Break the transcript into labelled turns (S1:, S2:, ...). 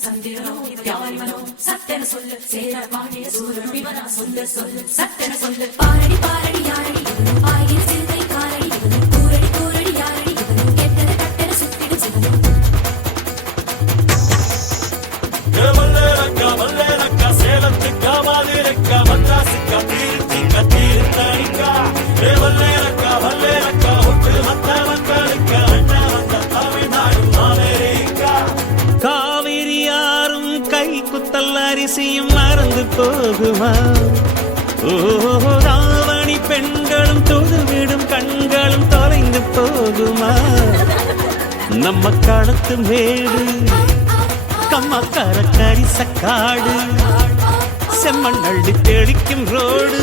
S1: சந்திரனோ யாரிவனோ சத்தென சொல்லு சேர பாடிய சூரன் இவனா சொல்லு சொல்லு சத்தன சொல்லு. பாரடி பாரடி யாரடி இவனும் ஆயிரம் காரடி கூரடி கூரடி யாரடி கெட்டது கெட்டத சுத்திடு சிவனும்.
S2: குத்தல் அரிசியும் மறந்து போகுமா? ஓ ராவணி பெண்களும் தொழுவிடும் கண்களும் தொலைந்து போகுமா? நம்ம களத்து மேடு கம்மக்கார கரிசக்காடு செம்மண் அள்ளி தெளிக்கும் ரோடு.